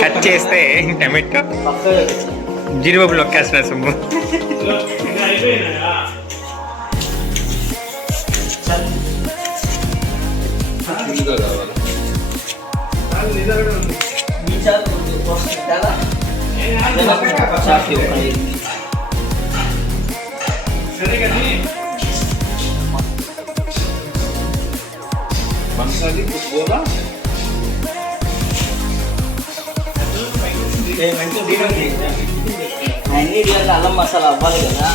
Cut చేస్తే tomato జీడిపప్పులు ఒక్కేస్తున్నా సుమ్ము. అన్ని అల్లం మసాలా అవ్వాలి కదా.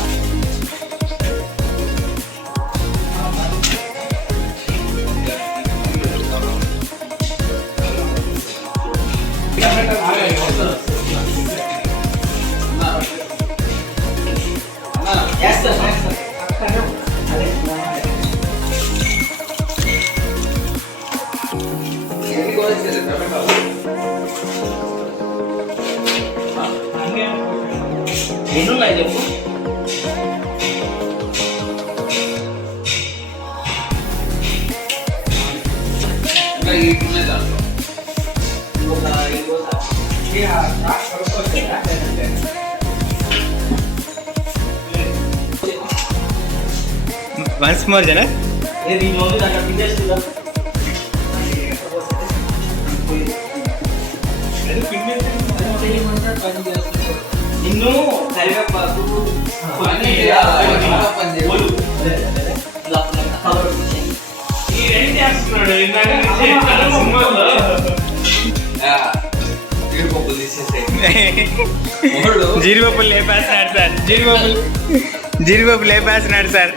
ఎన్నున్నాయి చెప్పు. వన్స్ మోర్ జన నిన్ను కరివేపాకు జీడిపప్పులు లేపేస్తున్నాడు సార్. జీడిపప్పులు లేపేస్తున్నాడు సార్.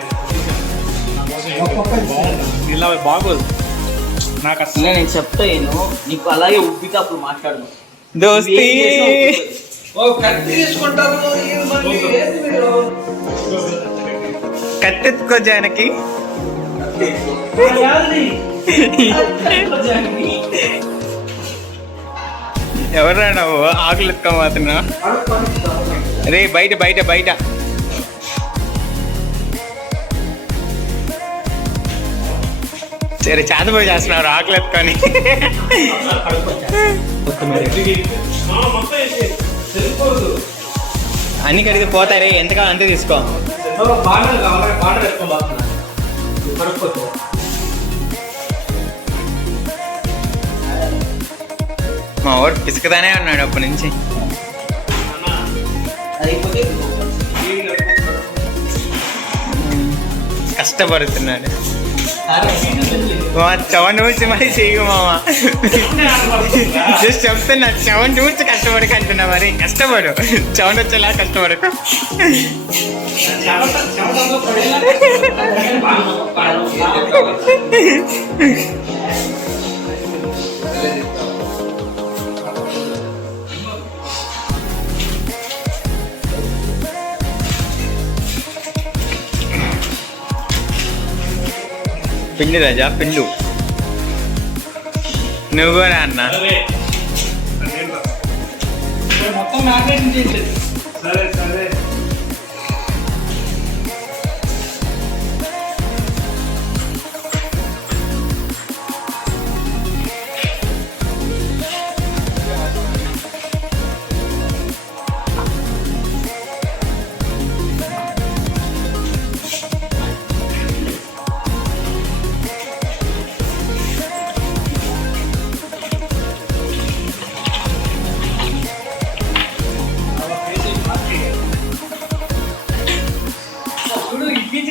ఇలా బాగోదు నాకు అసలు. నేను చెప్తాను నీకు అలాగే ఉబ్బితే అప్పుడు మాట్లాడను. దోస్తి కట్టెత్తుకో జానకి. ఎవరా నువ్వు ఆకులు ఎత్తుకోమాతున్నా? రే బయట బయట బయట. సరే చేతపడి చేస్తున్నారు ఆకులు ఎత్తుకొని. అన్ని కడిగి పోతారే, ఎంతగా అంతే తీసుకో. మా వాడు పిసుకుతానే ఉన్నాడు అప్పటి నుంచి. కష్టపడుతున్నాడు. చవన్ నుంచి మరి చేయు మామ. జస్ట్ చెప్తున్నా, చవన్ చూసి కష్టపడక అంటున్నా. మరి కష్టపడు, చవన్ వచ్చేలా కష్టపడక. పిండి రాజా పిండు. నువ్వు కూడా అన్న. సరే సరే.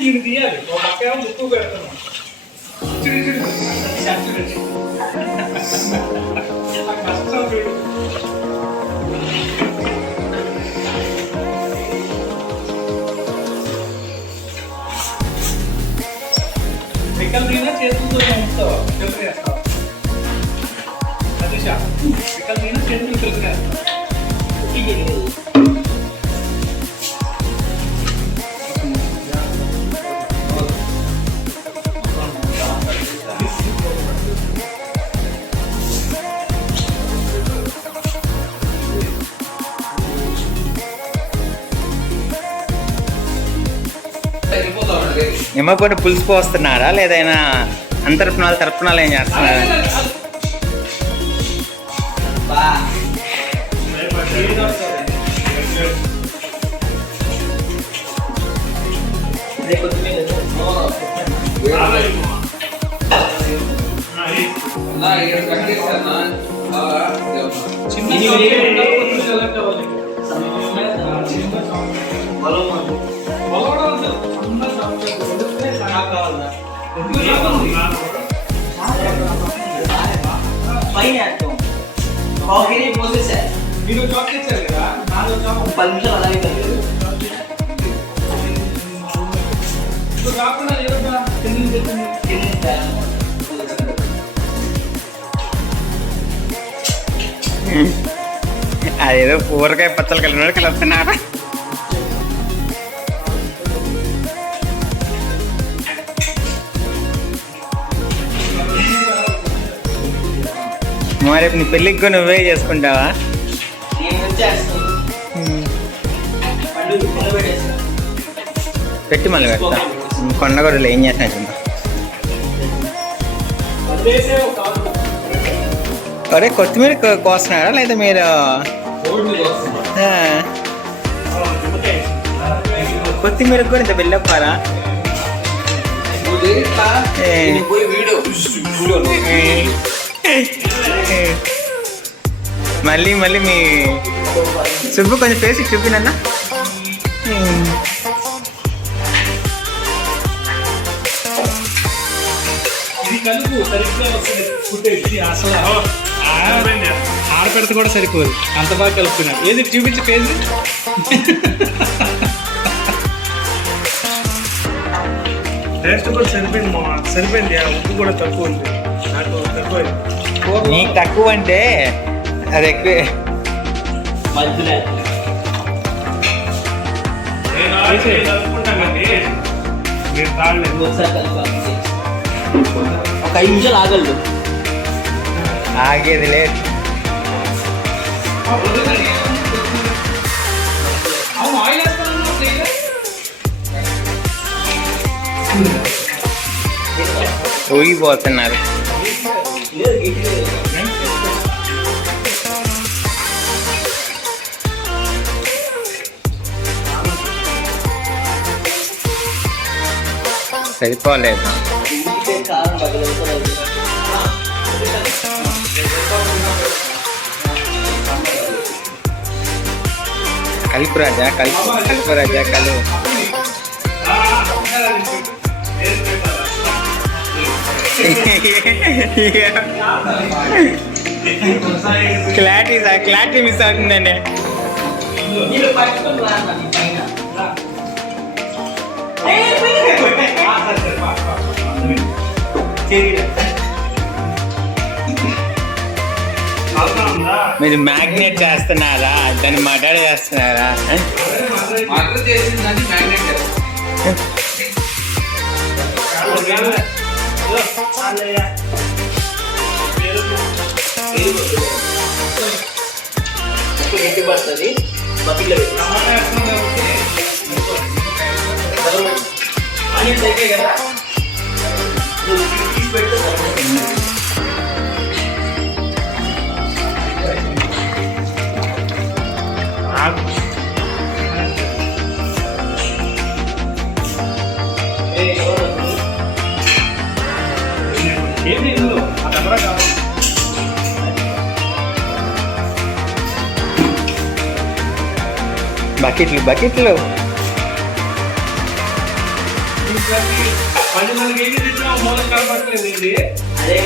ఇది తీయాలి. ఒక పక్కేమో ముక్కు పెడుతున్నాం. పిక్కలు తినా చేతులతో ఉంచుతావా? పిక్కలు వేస్తావా? సతీష, పిక్కలు తినా చేతులు పిక్కలు వేస్తావా? నిమ్మపొడి పులుసు పోస్తున్నారా లేదైనా తరపునాలు ఏం చేస్తున్నారు? బా అదే కొద్దిమీర పైన పోసేసారు మీరు జాబ్ చేశారు కదా, నాలో జాబ్ 10 నిమిషాలు అలాగే కలిగారు. ఇప్పుడు కాకుండా లేదబ్బా, తిని అదేదో ఊరకాయ పచ్చలు కలిపినాడు కలుపుతున్నారు. రేపు నీ పెళ్ళికి కూడా నువ్వే చేసుకుంటావా? నేను వచ్చేస్తాను పండుగ పెట్టేస్తాను. పెట్టి మళ్ళీ పెడతా. కొండగొడలు ఏం చేసినట్టు అరే కొత్తిమీర కోస్తున్నారా లేదా మీరు? కొత్తిమీర కూడా ఇంత బిల్లప్పారా? మళ్ళీ మళ్ళీ మీ సుబ్బు కొంచెం ఫేస్ చూపినన్నా. ఇది కలుపు సరిగ్గా వస్తుంది ఫుటేజ్. అసలు ఆడపెడత కూడా సరిపోదు, అంత బాగా కలుపుతున్నారు. ఏది చూపించి పేజ్ టేస్ట్ కూడా సరిపోయింది మా, సరిపోయింది. ఉప్పు కూడా తక్కువ ఉంది, నాకు తక్కువైంది. నీకు తక్కువ అంటే అది ఎక్కువే. మధ్యలో కలుపుకుంటామండి, మీరు తాగలేదు. ఒకసారి కలుపు. ఒక 5 నిమిషాలు ఆగలదు. ఆగేది లేదు. అవును, ఆయిల్ వేస్తాను. ఊగిపోతున్నారు. సరిపోలేదు. కారం పగలవుతుంది. కలుపు రాజా, కలుపు రాజా, కలుపు. క్లారిటీ మిస్ అవుతుందండి. మీరు మ్యాగ్నేట్ చేస్తున్నారా, దాన్ని మర్డర్ చేస్తున్నారా? పడుతుంది బకెట్లో కదా తీసి పెడితే ఏంటి ఇందులో ఆ కెమెరా కావాలి. బకెట్లు 10 కేజీ తెచ్చిన మూలం కనపడలేదు. ఏంటి అదే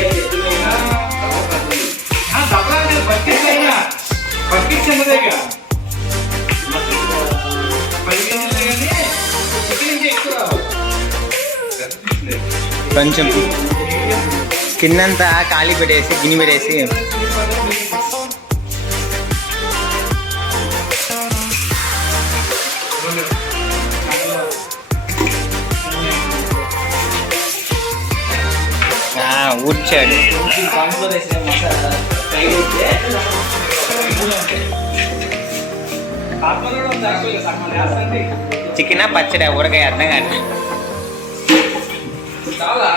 దబ్బా బకెట్ అయినా బకెట్ చిన్నదేగా 10 కేజీలే కానీ చికెన్ ఇంకా ఎక్కువ రావు. కొంచెం కిందంతా ఖాళీ పెట్టేసి గిన్నె పెట్టేసి ఊడ్చాడు. చికెనా పచ్చడా ఊరగాయ అర్థం కాదు. చాలా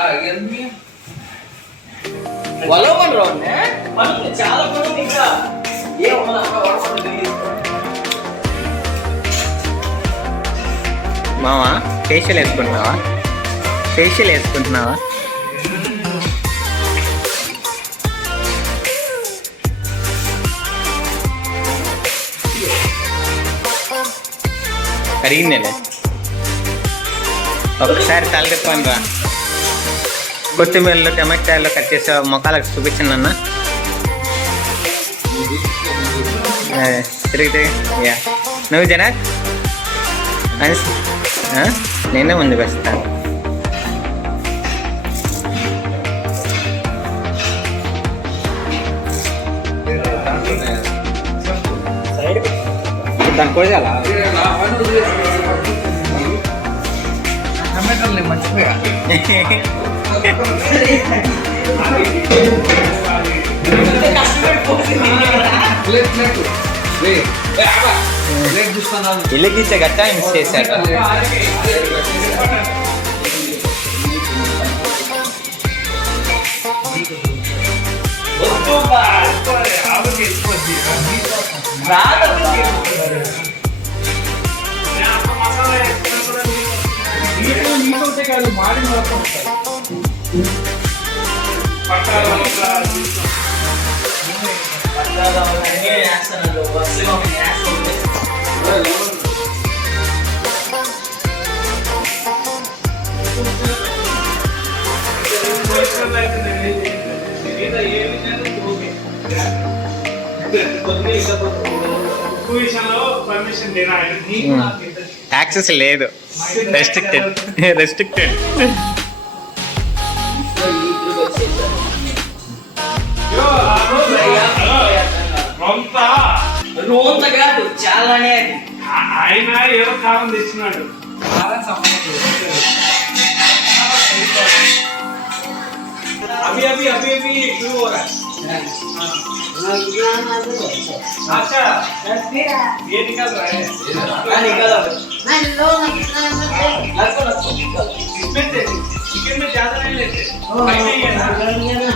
వలవని రావునే మనకి చాలా పనులు ఇంకా ఏమన్నా మావా ఫేషియల్ వేసుకుంటున్నావా? ఫేషియల్ వేసుకుంటున్నావా? కరిగిందేలే. ఒకసారి తలకెత్తుకొని రా. కొత్తిమీరలో టమాటాలు కట్ చేసే మొక్కలకు చూపించండి అన్న. తిరిగితే యా నువ్వు జనాక్ నేనే ముందుకు వస్తాను. దాని కోసాలా మర్చిపోయా ఇల్లు తీసే గట్టా మిస్ చేశాడు. యాక్సెస్ లేదు, రెస్ట్రిక్టెడ్. రోంత కాదు చాలానే ఆయన ఏదో కారం తెచ్చినాడు. अभी अभी अभी अभी शुरू हो रहा है. अच्छा ये निकल रहा है. निकल इसमें चिकन में ज्यादा नहीं लेते, ऐसे ही है ना.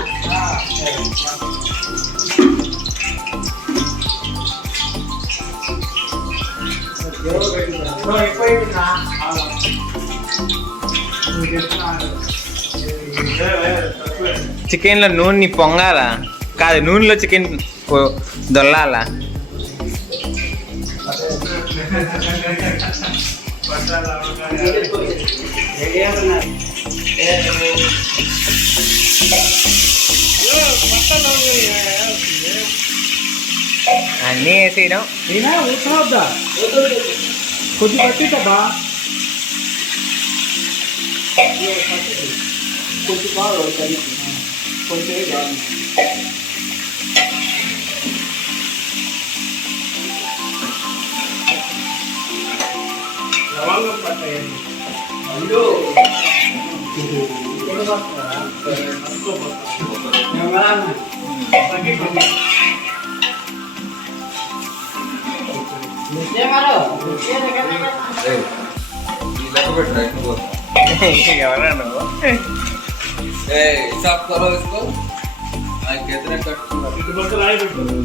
చికెన్లో నూనె పొంగాలా కాదు, నూనెలో చికెన్ దొల్లాలా. అన్నీ వేసేయడం. కొద్ది పట్టింటబ్బా కొంచెం బాగా కొంచెం లవంగం పట్టాయండి. ఎవరా నువ్వు?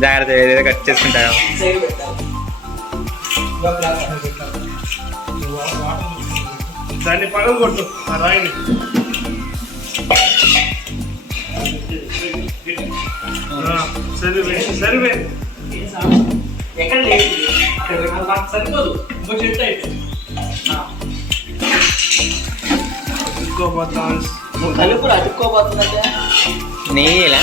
జాగ్రత్త, ఏదో కట్ చేసుకుంటాను. దాన్ని పగలు కొట్టు ఆ రాయిని. సరివే ఎక్కడ లేదు, సరిపోదు. ఇంకో చెట్టు అయితే కలుపురు అతుక్కోబోతుందా నెయ్యిలా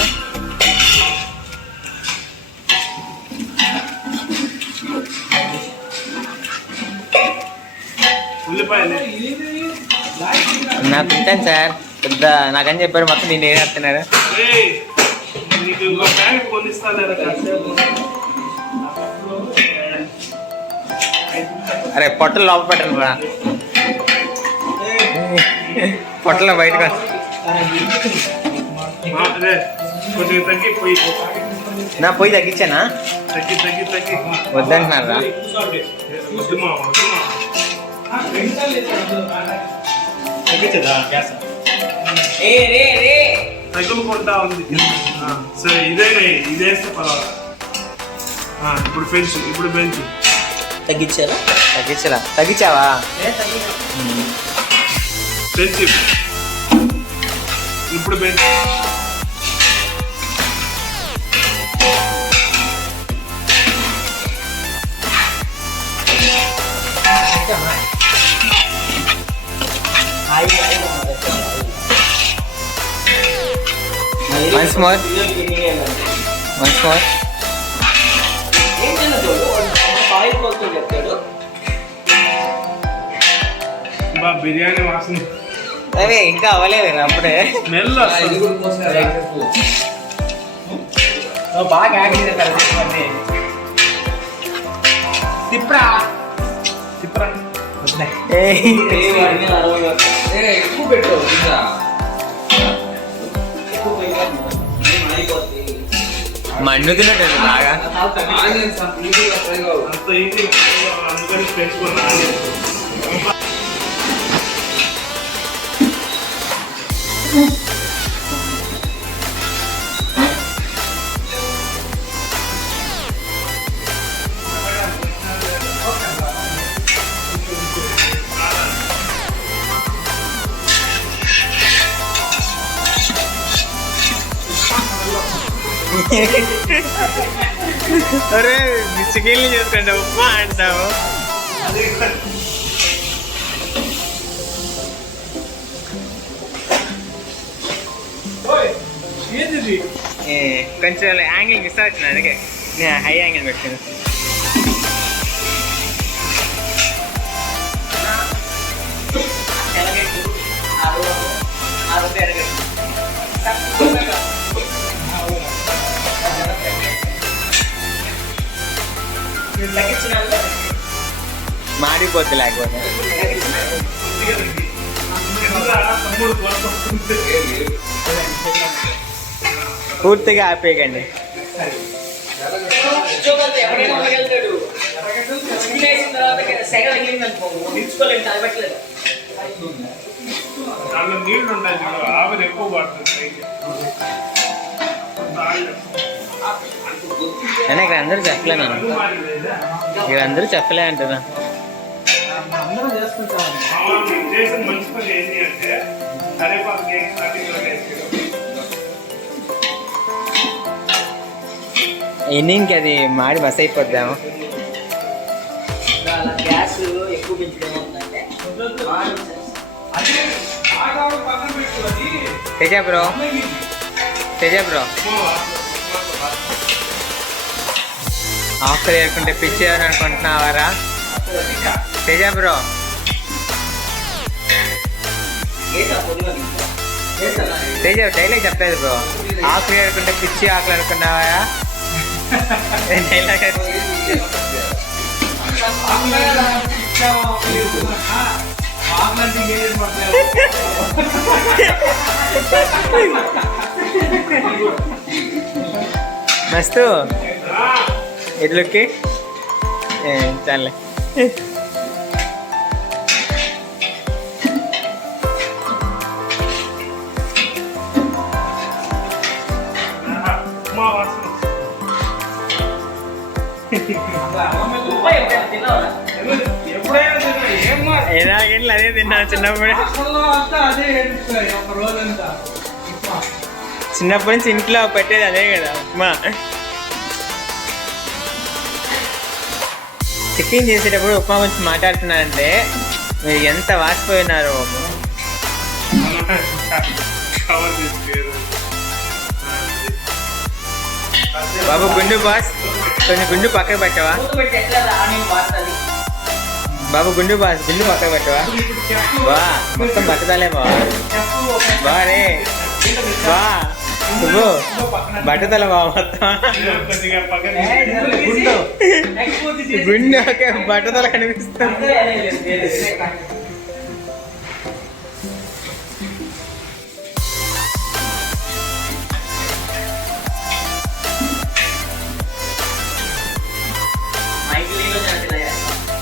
ఉల్లిపాయలు నాకు తింటాను సార్. పెద్ద నాకని చెప్పారు, మొత్తం నేను ఏం చేస్తున్నారు. నీకు ఇంకో ప్యాకెట్ కొనిస్తాను. అరే పొట్టలు లోపల పెట్టండి రా, పొట్టలో బయటకు. కొంచెం తగ్గి పోయి నా పొయ్యి తగ్గించానా? తగ్గి తగ్గి తగ్గి వద్దంటున్నారా? తగ్గించదా గ్యాస్? రే రే రే తగ్గులు అంటుకుంటా ఉంది. సరే ఇదే ఇదేస్తే పర్వాలేదు. ఇప్పుడు పెంచు, ఇప్పుడు పెంచు. తగ్గించారా? తగ్గించావా? పెంచు, ఇప్పుడు పెంచు. Once more. చెప్తాడు బా బిర్యానీ వాసన. అరే ఇంకా అవ్వలేదు అప్పుడే. స్మెల్ వస్తుంది. బాగా తిప్పరా తిప్పరా. ఎక్కువ పెట్టు ఇంకా మన్ను తిన్నట్టు బాగా. అంత ఈజీ అందుకని పెంచుకున్నాను. అరే చికెన్లు చేసుకుంటా ఉప్మా అంటావు. కొంచెం యాంగిల్ మిస్ అవుతుంది, అందుకే నేను హై యాంగిల్ పెట్టాను. మాడిపోద్ది లేకపోతే. పూర్తిగా ఆపేయకండి. దాంట్లో నీళ్ళు ఉంటాయి, ఆవిరి ఎక్కువ పడుతుంది. నేను ఇక్కడ అందరూ చెప్పలే, నన్ను ఇక్కడ అందరూ చెప్పలే అంటున్నా. చేసిన మంచి పని ఏంటి అంటే కరేపాకు కేక్ స్టార్టింగ్లో ఎన్నింగ్కి అది మాడి బస్ అయిపోద్దాము. గ్యాస్ ఎక్కువ పెంచడం ఏంటంటే తేజ బ్రో ఆఫర్ ఏరుకుంటే పిచ్చేయని అనుకుంటున్నావారా తేజ బ్రో? తేజ డైలాగ్ చెప్పలేదు బ్రో. ఆఫర్ ఏరుకుంటే పిచ్చి ఆకలి అనుకున్నావా? డైలాగ్ మస్తు ఇట్లకి చాలే. ఎలాగంటే అదే తిన్నాను చిన్నప్పటి నుంచి ఇంట్లో పెట్టేది అదే కదా ఉప్మా. చికెన్ చేసేటప్పుడు ఉప్మా గురించి మాట్లాడుతున్నానంటే మీరు ఎంత వాసిపోయినారు. బాబు గుండు బాస్, కొంచెం గుండు పక్కకు పెట్టవా బాబు? గుండు బాస్ గుండు పక్కకు పెట్టవా? బా మొత్తం బట్టదాలే బా రే బా నువ్వు బట్టతల బా మొత్తం గుండు బట్టతల కనిపిస్తుంది.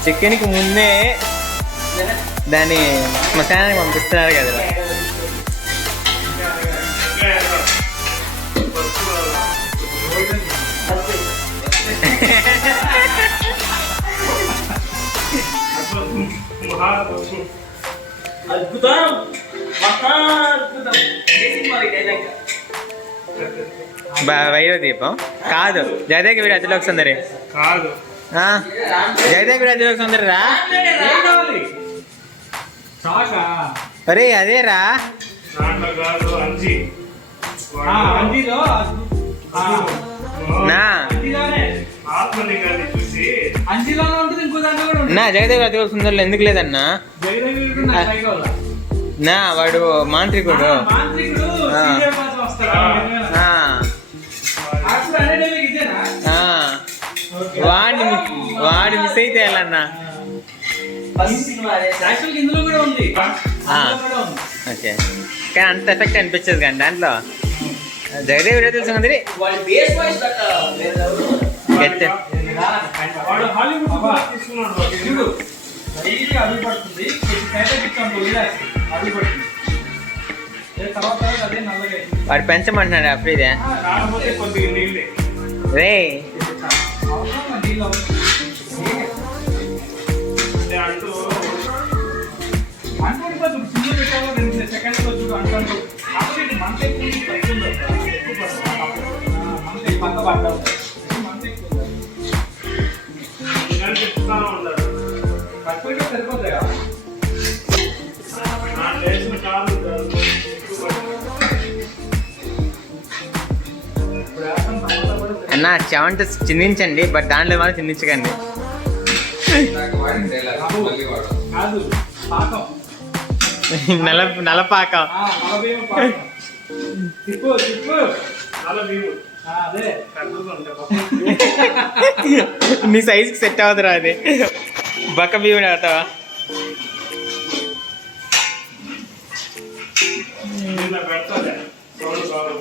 చికెన్కి ముందే దాన్ని శ్మశానానికి పంపిస్తున్నారు కదా. అద్భుతం మహా అద్భుతం మరి డైలాగ్ వైరో దీపం కాదు జయదేవి వీడు అతిలోకి సుందరి కాదు జయదేవి వీడు అతిలోకి సుందరి రా అరే అదేరా దాంట్లో కాదు అంజి అంజీలో నా ఆత్మలింగాన్ని చూసి అంజీలోనే ఉంటుంది ఇంకో దాంట్లో కూడా ఉంటుంది నా జయదేవి అతిలోకి సుందరిలో ఎందుకు లేదన్నా జగదేవి నా పైకి వాళ్ళ. నా వాడు మాంత్రికుడు మాంత్రికుడు ఆ. సీరియల్ పాస్ వస్తాడు ఆ, అప్పుడు అనే డైలాగ్ ఇదేనా ఆ. వాడు మిస్ అయితే వెళ్ళన్నా ఫస్ట్ సినిమా అదే యాక్చువల్గా ఇందులో కూడా ఉంది ఆ. అందులో కూడా ఉంది ఓకే కానీ అంత ఎఫెక్ట్ అనిపించదు కానీ దాంట్లో జగదేవి వీడు అతిలోకి సుందరి వాడి బేస్ వాయిస్ దట్ వేరే ఎవరు గట్టి వాడు హాలీవుడ్ అబ్బా. తీసుకున్నాడు చూడు డైలీ అడుగు పడుతుంది కొంచెం కైతే ఇచ్చాను వదిలేస్తుంది అడుగు పడుతుంది తర్వాత అదే నల్లగా అవుతుంది. వాడు పెంచమంటున్నాడు అప్పుడే కాకపోతే కొద్దిగా నీళ్ళే రే అవసరం నీళ్ళు అవసరం అంటే అంటూ అంటుంటుంది చిన్న పెట్టాలో 2 సెకండ్స్ చూడు అంటారు కాబట్టి మంత ఎక్కువ పడుతుంది ఎక్కువ పడుతుంది మంత పక్క పడ్డావు మంత ఎక్కువ ఇలాంటి చెప్తాను ఉన్నాడు పట్టుకుంటే సరిపోతుంది కదా నా చేసిన కాదు ఎక్కువ ఇప్పుడు వేస్తాం తర్వాత కూడా అన్న చెవంట చిందించండి బట్ దాంట్లో మాత్రం చిందించకండి కాదు పాకం నలపాక మలబేమ పాకం తిప్పు చాలా భీము అదే కట్టుకుంటే నీ సైజ్కి సెట్ అవుతురా అది బక్క బియ్యం అవుతావా నిన్న పెడతాలే సౌండ్ కావాలి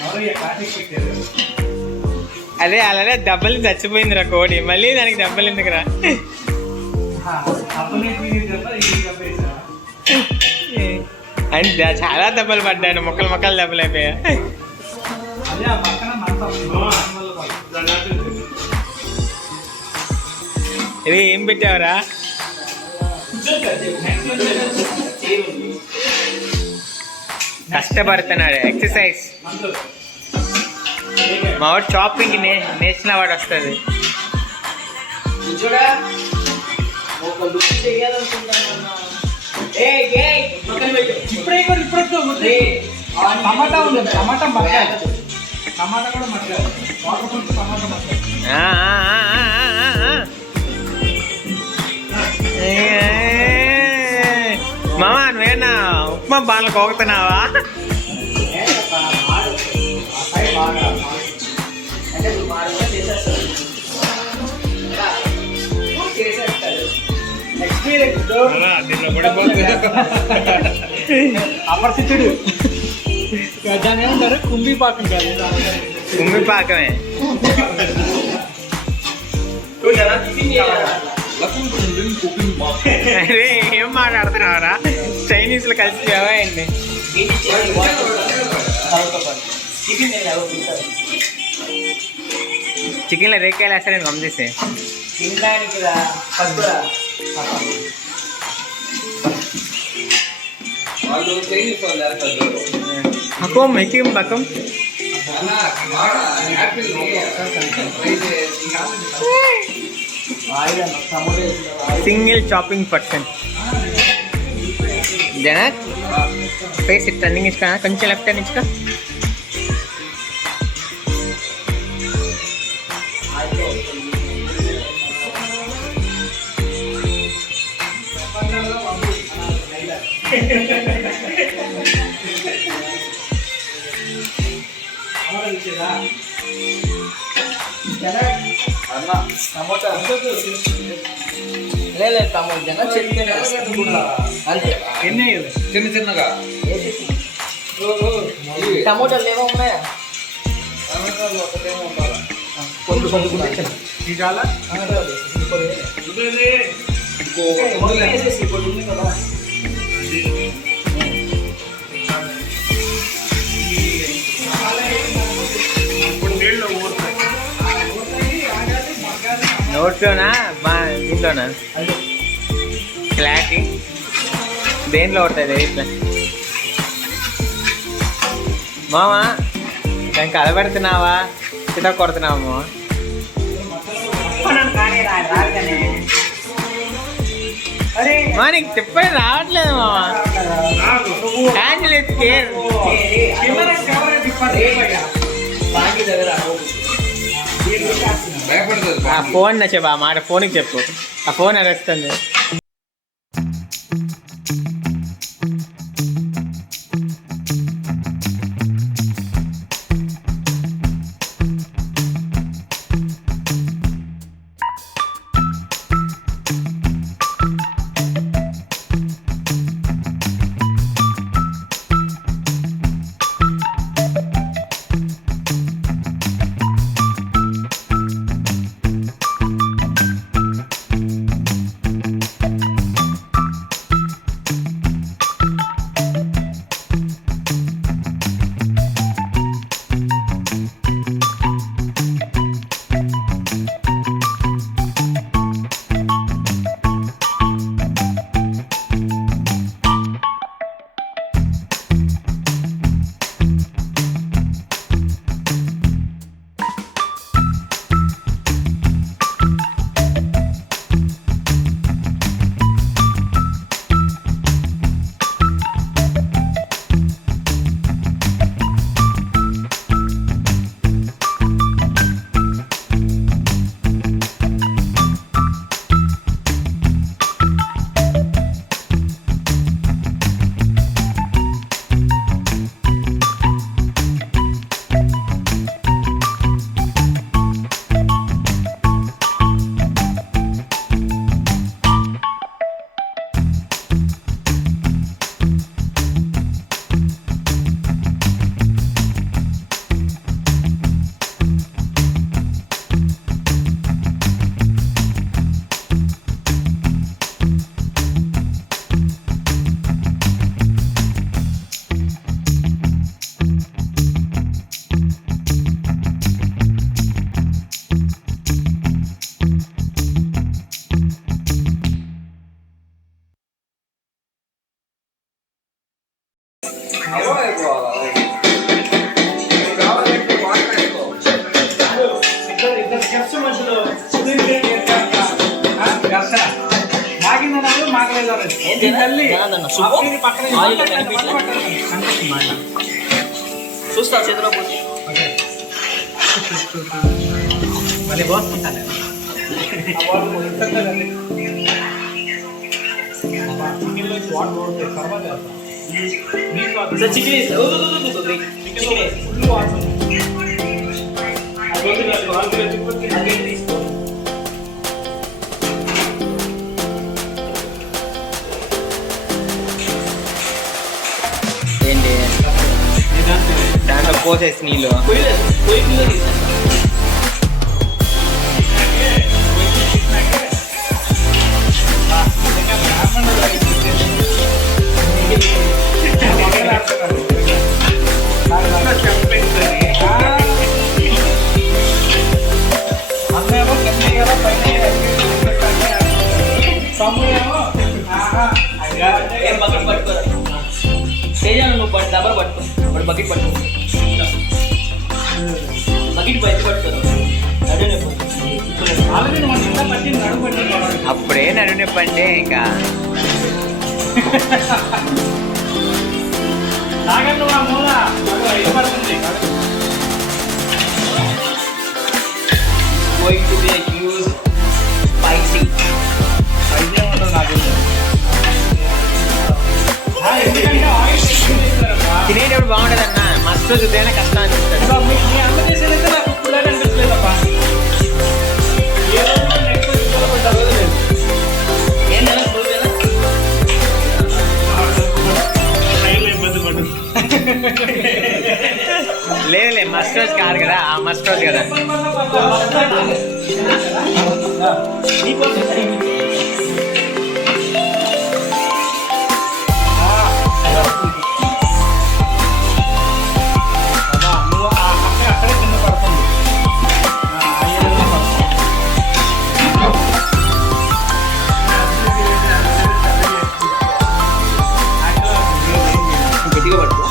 ఎవరయ్యా కార్తీక్ పెట్టారు అదే అలానే దెబ్బలు చచ్చిపోయిందిరా కోడి మళ్ళీ దానికి దెబ్బలు ఎందుకురా అప్పనే ఇది చెప్పేసా అంటే చాలా దెబ్బలు పడ్డాను ముక్కలు దెబ్బలు అయిపోయా అదే ఆ పక్కన మంట వల్ల ఇది ఏం పెట్టావురా కష్టపడుతున్నాడు ఎక్సర్సైజ్ మా వాడు షాపింగ్ నేషనల్ అవార్డు వస్తుంది చూడా ఒక లుక్ చేయాలనుకుంటాను ఇప్పుడే టమాటా ఉంది టమాటా మగ్గాలి టమాటా కూడా మగ్గాలి వాటర్ కొంచెం టమాటా మగ్గాలి మామా నువ్వేనా ఉప్మా బాగా కోగుతున్నావా అంటే మారుగా చేసేస్తాడు చేసేస్తాడు ఎక్స్పీరియన్స్ దీంట్లో పడిపోతుంది అపరిచితుడు దాని ఏమంటారు కుంభీ పాకం కాదు కుమ్మి పాకమే అరే ఏం మాట్లాడుతున్నావురా చైనీస్లో కలిసి అండి చికెన్లో రేకాయలు వేస్తారని పంపిస్తే తినడానికి రా పట్టురా Ako, may kim bakam. Single chopping person. Janak, face it turning is kana, koncha left turn iska. లేదు తమ్ముడు జనం చెప్తే అంతే ఎన్ని చిన్న చిన్నగా టమోటాలు ఏమో ఉన్నాయా కొన్ని కొన్ని ఇది చాలా ఇప్పుడు ఉంది కదా ఇప్పుడు నీళ్ళు ఊరుతాయి నోట్లోనా దీంట్లోనా క్లారిటీ దేంట్లో ఉంటుంది ఇట్లా మామా దానికి కలబెడుతున్నావా చిట కొడుతున్నావా మా నీకు చెప్పని రావట్లేదు మామా హ్యాండిల్ ఇట్ కేర్ భయపడుతుంది ఆ ఫోన్ నా చెప్పు ఆ మాట ఫోన్కి చెప్పు ఆ ఫోన్ అరేస్తుంది చూస్తా చేతిలో పోతే మళ్ళీ పోసుకుంటాను చికెన్ ఏంటి దాంట్లో పోసేసి నీళ్ళు పొయ్యి కింద తీసేస్తా బకెట్ పట్టుకో తేజాను నువ్వు డబ్బర్ పట్టుకో వాడు బకెట్ పట్టుకో బకెట్ పైకి పట్టుకో అప్పుడే నన్ను నొప్పండి ఇంకా going to be a huge spicy. తినేటప్పుడు బాగుంటుంది అన్న మస్తు చూద్దానే కష్టం అనిపిస్తుంది లేదు మస్ట్ రోజు కాదు కదా ఆ మస్ట్ రోజు కదా గట్టిగా పట్టుకో.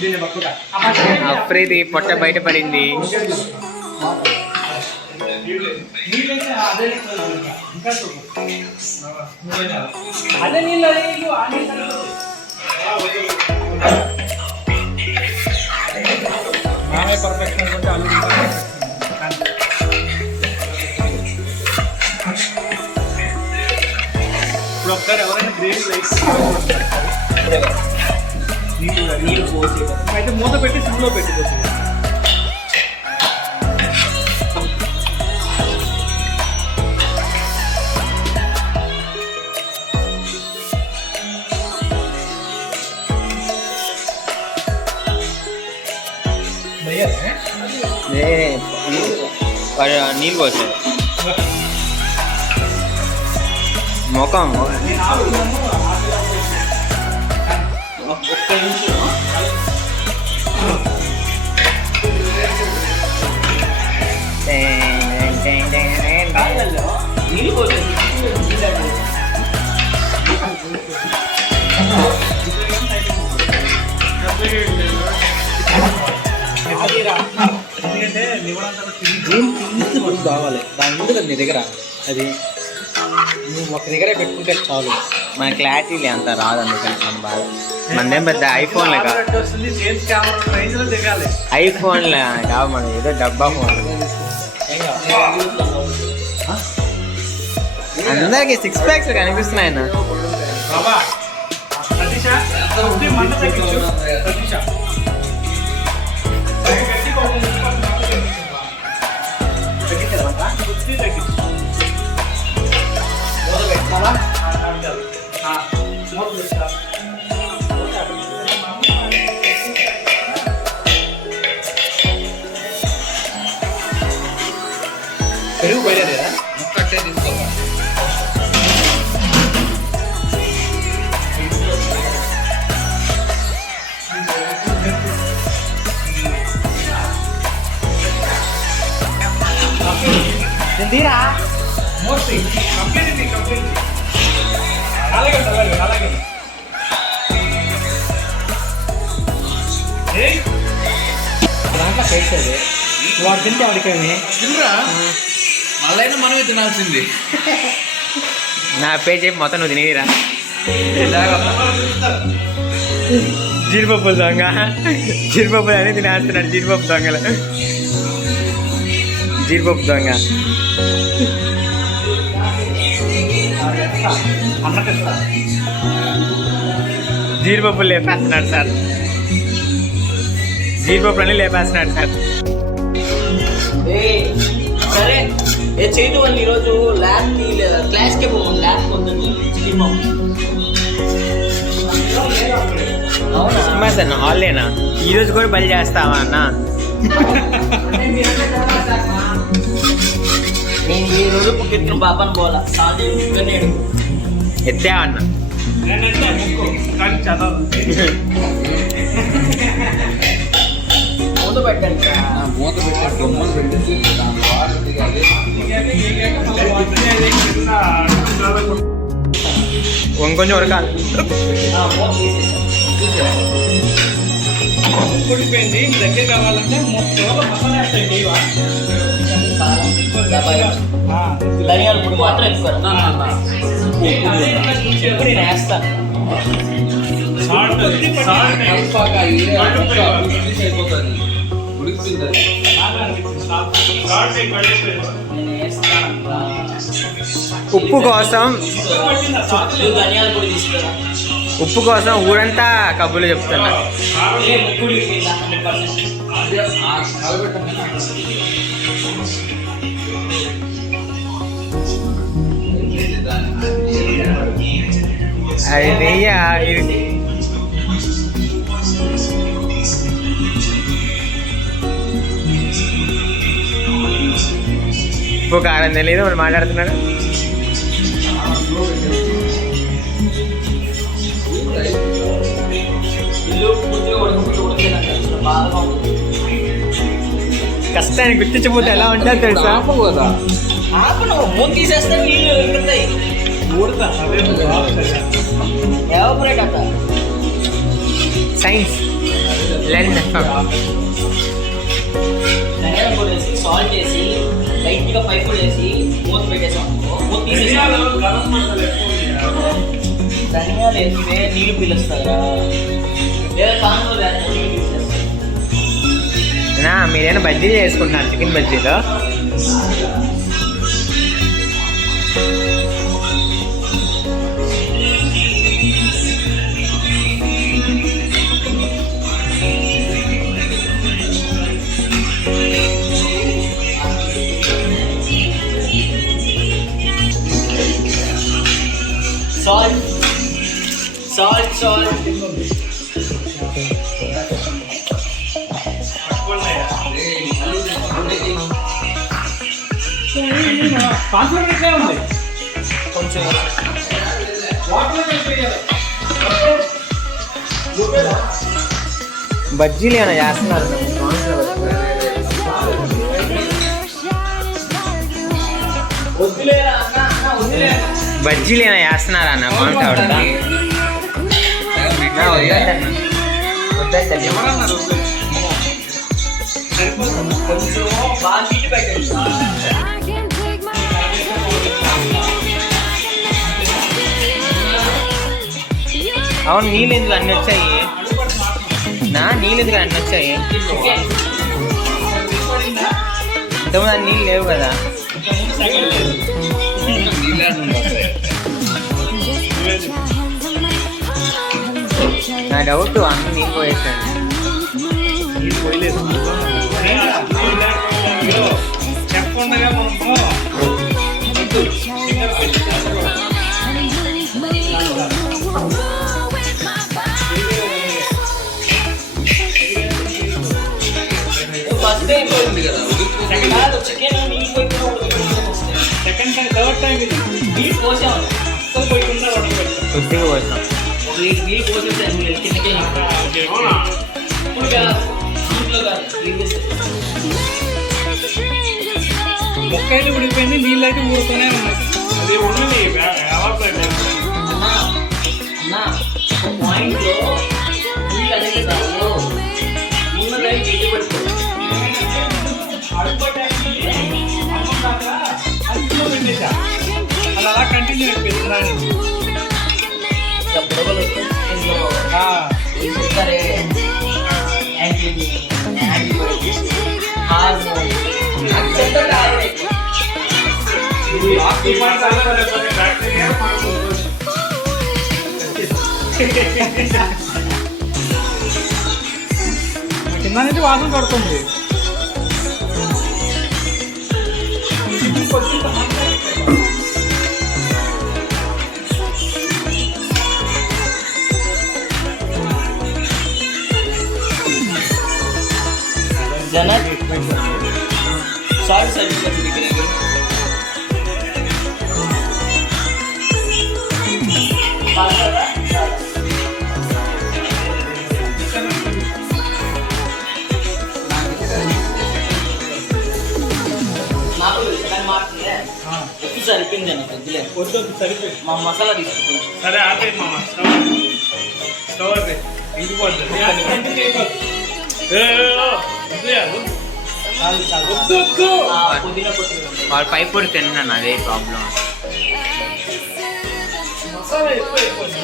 దీన్ని పట్టుకుంటా అఫ్రీది పొట్ట బయట పడింది. నీళ్ళైతే అదే ఇంకా చూపు అదే నీళ్ళు ఆ నీళ్ళు మామే పర్ఫెక్ట్ అనుకుంటే అల్లు ఇప్పుడు ఒకసారి ఎవరైనా గ్రేవీ రైస్ నీళ్ళు పోసి అయితే మూత పెట్టి సిమ్లో పెట్టిపోతుంది. నీళ్ళు పోసాడు ముఖం. ఒక్క నిమిషం నీళ్ళు పోసి ఎందుకంటే నివడంతా కావాలి దాని ముందు నీ దగ్గర అది నువ్వు ఒక దగ్గరే పెట్టుకుంటే చాలు. మన క్లారిటీ అంత రాదు, అందుకని మన బాధ. మనదేం పెద్ద ఐఫోన్లే కాదు, వస్తుంది జేమ్స్ కెమెరా రేంజ్ లో దిగాలి. ఐఫోన్లే కావు, మనం ఏదో డబ్బా ఫోన్. అందరికి 6 ప్యాక్స్ కనిపిస్తున్నాయి అన్న. బాబా సతీష కొద్ది మంట తగ్గించు. సతీష గట్టిగా ఒక 30 తగ్గించాలంట. కొద్ది తగ్గించు. మూత పెట్టాలా? మూత పెట్టాలా? పెరుగు పోయలేదా? ముక్క అట్టే తీసుకోవాలి. తీరా మోస్ట్లీ కంప్లీట్ అలాగే అలాగే దాంట్లో వేసేది వాడు తింటే వాడికేమి తినరా? మళ్ళైనా మనమే తినాల్సింది. నా పేరు చెప్పి మొత్తం నువ్వు తినేదిరా. ఇలాగా జీడిపప్పు దొంగ, జీడిపప్పు అని తినేస్తున్నాడు. జీడిపప్పు దొంగలు, జీడిపప్పు దొంగ. జీడిపప్పులు లేపేస్తున్నాడు సార్, జీడిపప్పులు అన్నీ లేపేస్తున్నాడు సార్. సరే ఏ చేయదు వాళ్ళు ఈరోజు ల్యాబ్కి క్లాస్కే పోవాలి. ల్యాబ్ పొందండి అవునా సార్, హాలిడేనా? ఈరోజు కూడా బలి చేస్తావా అన్న? నేను ఈ రోజు పుట్టిన పాపను పోవాలా సాధ్యం నేను ఎత్తావా అన్న? నేనంటే ముక్కు కానీ చదవదు. మూత పెట్టండి. మూత పెట్టి బొమ్మలు పెట్టేసి దాని వాటర్ దిగాలి. ఇంకొంచెం ఉరకాలి. ఉడిపోయింది. దగ్గర కావాలంటే మొత్తం మసాలా వేస్తాయి. ధనియాల పొడి మాత్రం ఎక్కువ ఎప్పుడు నేను వేస్తాను. కలిపాక అయిపోతుంది. ఉడికిపోయింది అది. నేను వేస్తాను. ఉప్పు కోసం, ధనియాల పొడి తీసుకురా. ఉప్పు కోసం ఊరంతా కబుర్లు చెప్తున్నా. ముక్కుడు 100%. అదే కలబెట్టండి. అది నెయ్యి ఇది. ఉప్పు కారం తెలియదు మనం మాట్లాడుతున్నాడు. ఇల్లు పూర్తిగా ఉడకలేదు బాగా ఉంటుంది. కష్టాన్ని గుర్తించకపోతే ఎలా ఉంటుందో తెలుసా? ఆపు కదా. ఆపు నువ్వు మూత తీసేస్తే నీళ్ళు ఎగురుతాయి. ఊడతా అదే ఎవాపరేట్ అంట. సైన్స్ లెర్న్ ధనియాల పొడి వేసి సాల్ట్ వేసి లైట్గా పైపు వేసి మూత పెట్టేసాం మూత తీసేసాం. ధనియాలు వేస్తే నీళ్ళు పీలుస్తారా లేదా కాంతో వేస్తే నీళ్ళు పీలుస్తారు. మీరేనా బజ్జీలు చేసుకుంటున్నారు చికెన్ బజ్జీలు? సాల్ట్ సాల్ట్ సాల్ట్ కాన్సన్ట్రేట్ ఉంది కొంచెం బజ్జీలు ఏమైనా చేస్తున్నారు? వద్దులేరా అన్న అన్న వద్దులేరా. బజ్జీలు ఏమైనా చేస్తున్నారా అన్న బాగుంటా వద్దండి. కొంచెం బాగా నీటి పెట్టండి. అవును నీళ్ళు ఎందుకు అన్నీ వచ్చాయి? నీళ్ళు ఎందుకు అన్నీ వచ్చాయి? ఇంతకుముందు నీళ్ళు లేవు కదా. నా డౌట్ అన్ని నీళ్ళు పోయేసాను. నీళ్ళు పోయలేదు చెప్పకుండా మనము ఫస్ట్ అయిపోయింది కదా కాదు చికెన్ నీళ్ళు పోయినా సెకండ్ టైం థర్డ్ టైం ఇది నీళ్ళు పోసాం. అసలు పోయికుండా కొద్దిగా పోస్తాం. నీళ్ళు పోసేస్తే కిందకే అవునా? ఇప్పుడు కాదు ఇంట్లో కాదు మొక్క అయితే ఉడిపోయింది, నీళ్ళు అయితే ఊరుతూనే ఉన్నాయి. అది ఉండని ఎవాపరేట్ అన్నా అన్నా ఒక పాయింట్లో నీళ్ళు అనేది రావు ఉన్నదాన్ని గట్టి పెట్టుకో. అలా కంటిన్యూ అయిపోయింది. బుడగలు ఏం చెప్తారే యాంటీబయోటిక్స్ హార్మోన్ కింద నుంచి వాసన పడుతుంది. जनक साठ सर्विस का भी करेंगे నాకు సెకండ్ మార్క్ ఎక్కువ సరిపోయింది అన్న కొద్దిలే వద్దు సరిపోయింది. మా మసాలా తీసుకుంటాం. సరే ఆపే మామ స్టవ్ ఆపే ఇంకిపోద్ది పుదీనా కొట్టి వాళ్ళు పైపు పొడి తిన్నాను, అదే ప్రాబ్లం. మసాలా ఎక్కువ అయిపోద్ది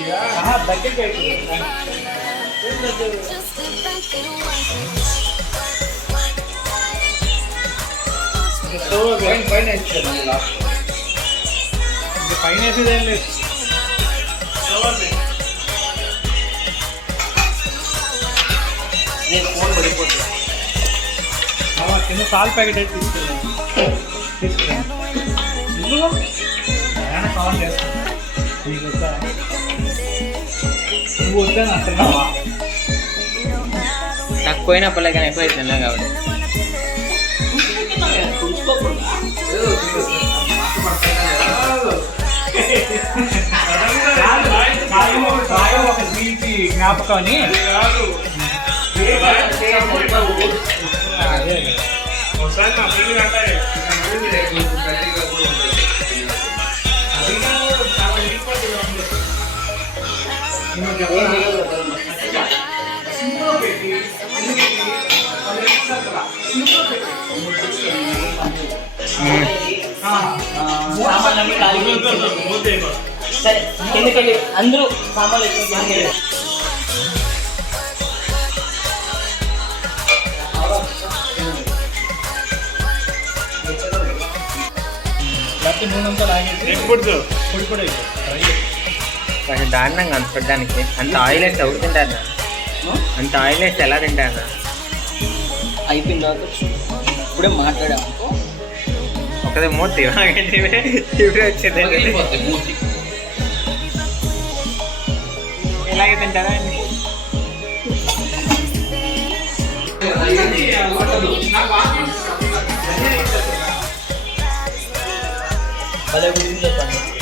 దగ్గరికి అయిపోయింది. పైన వేసేదేం లేదు. స్టవ్ ఆపే నేను ఫోన్ పడిపోతుంది. కింద సాల్ట్ ప్యాకెట్ అయితే తీసుకున్నాను. కాల్ చేస్తాను నీకు వద్దా? నువ్వు వద్దని అంటున్నావా? తక్కువైనా పర్లేదు కానీ ఎక్కువ తిన్నా కాబట్టి. ఒక తీపి జ్ఞాపకం అని కాదు అదే ఒకసారి నా పిల్లలు అంటే సామాన్లన్నీ ఖాళీ చేయించేసి. సరే ఎందుకంటే అందరూ సామాన్లు ఎత్తుకొని లేకపోతే నూనెంతా లాగేసి ఎప్పుడు పొడి పొడి అయిపోతుంది. కొంచెం దారుణంగా అనుకోవడానికి అంత ఆయిల్ వేస్తే ఎవరు తింటారు అంత ఆయిల్ వేస్తే ఎలా తింటారు అయిపోయిన తర్వాత ఇప్పుడే మాట్లాడాము ఒకదే మూర్తి ఇప్పుడే వచ్చేది ఎలాగే తింటారా భలే గురించి చెప్పండి.